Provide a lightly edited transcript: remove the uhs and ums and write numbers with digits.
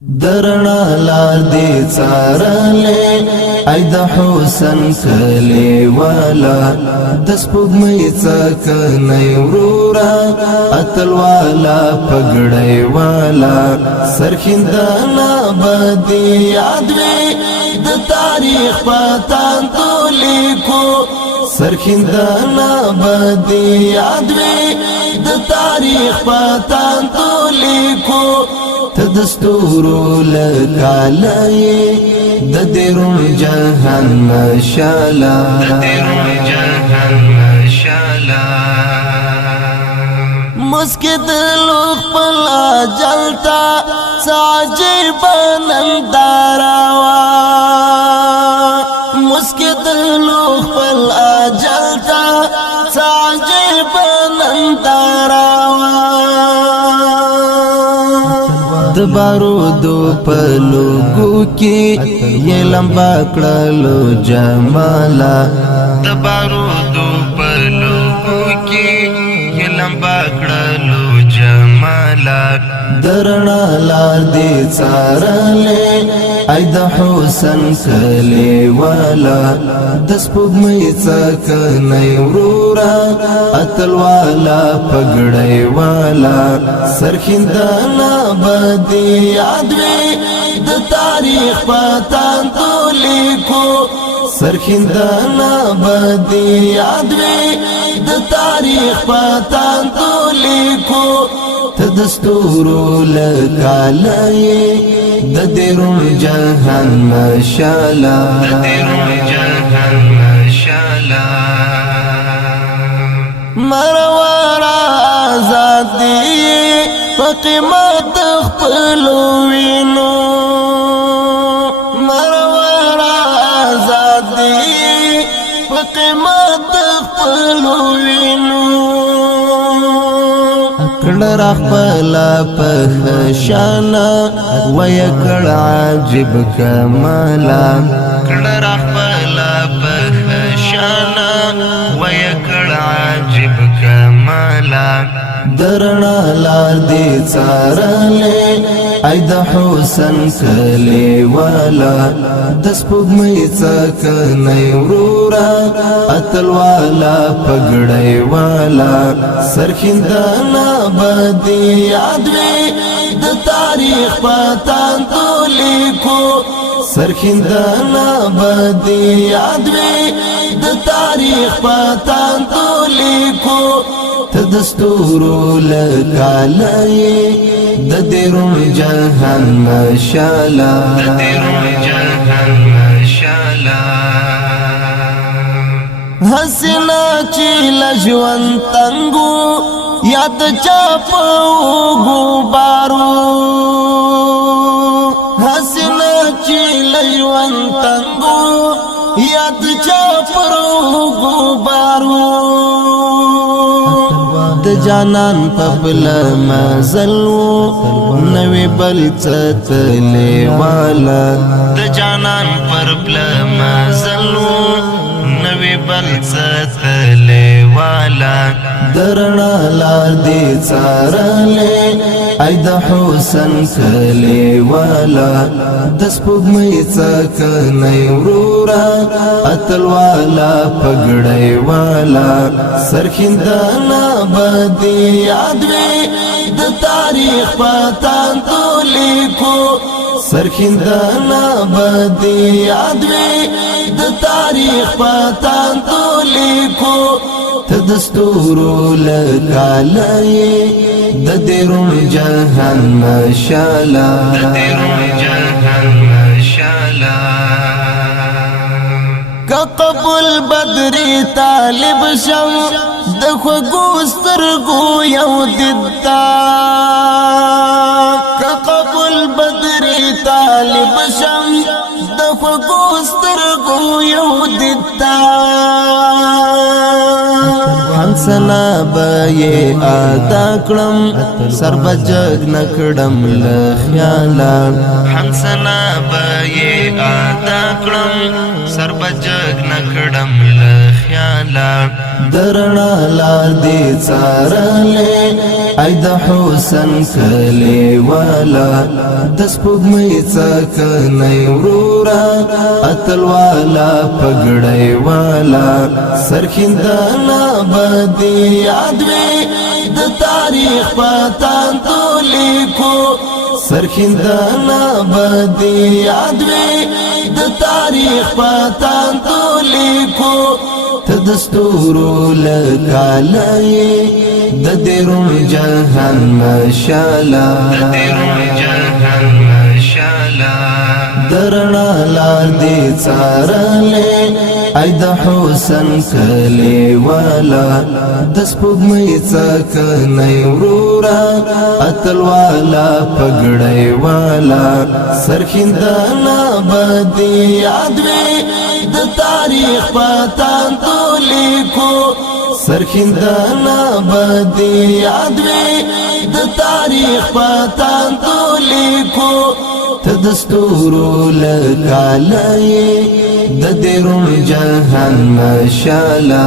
درنا لار دی څارلې ای د حسن کلی والا د سپوږمۍ څکنۍ ورورا اتل والا پګړۍ والا سرخندانا بدی یاد وی د تاریخ پتان تو لیکو سرخندانا بدی یاد وی د تاریخ پتان تو لیکو تدستورو لکالی د دیرون جهان مشالا مسکد لوخ پلا جلتا ساجب ننداروا مسکد لوخ پلا جلتا ساجب ننداروا د بارودو پلوګو کې یې لمبا کړلو جمالا د بارودو پلوګو کې یې لمبا کړلو جمالا درنا لار دې څارلې ای د حسن کلی والا د سپوږمۍ څکنۍ ورورا اتل والا پګړۍ والا سرخندانا بدی یاد وی د تاریخ پتان تو لیکو سرخندانا بدی یاد وی د تاریخ پتان تو لیکو تدستورو لکالی د دیرون جهان مشالا مروار آزادی فقیمت خپلو وینو مروار آزادی فقیمت خپلو وینو کړه خپلا په شانا وای کړه عجب کمالا کړه خپلا په شانا وای کړه عجب کمالا درنا لار دی څارلې ای د حسن کلی والا د سپوږمۍ څکنۍ ورورا اتل والا پګړۍ والا سرخندانا بدی یاد وی د تاریخ پتان تو لیکو سرخندانا بدی یاد وی د تاریخ پتان تو لیکو تدستورو لکالی د دیرون جهان مشالا حسنا چی لجوان تنگو یاد چاپو گوبارو حسنا چی لجوان تنگو یاد چاپو گوبارو د جانان پبل مزلو نوی بل څتلې والا د جانان پربل مزلو نوی بل څتلې والا درنا لار دې څارلې ای د حسن کلی والا د سپوږمۍ څکنۍ ورورا اتل والا پګړۍ والا سرخندانا بدی یاد وی د تاریخ پتان تو لیکو سرخندانا بدی یاد وی د تاریخ پتان تو لیکو تدستورو لکالی د دیرون جهان مشالا که قبول بدری طالب شم د خوږو سترګو یو دتا که قبول بدری طالب شم د خوږو سترګو یو دتا حسنا بای ادا کړم سر بجګ نکړم له خیالا هنسنا بې ادا کړم سر بجګ نکړم له خیاله درنا لار دې څارلې ای د حسن کلی والا د سپوږمۍ څکنۍ ورورا اتل والا پګړۍ والا سرخندانا بدې یاد وي د تاریخ پتان تو لیکو سرخندانا بدې یاد وي د تاریخ پتان تو لیکو ته د ستورو لکاله د دې روڼ جهان مشاله درنا لار دې څارلې ای د حسن کلی والا د سپوږمۍ څکنۍ ورورا اتل والا پګړۍ والا سرخندانا بدې یاد وي د تاریخ پتان تو لیکو سرخندانا بدې یاد وي د تاریخ پتان تو لیکو ته د ستورو لکاله د دې روڼ جهان مشاله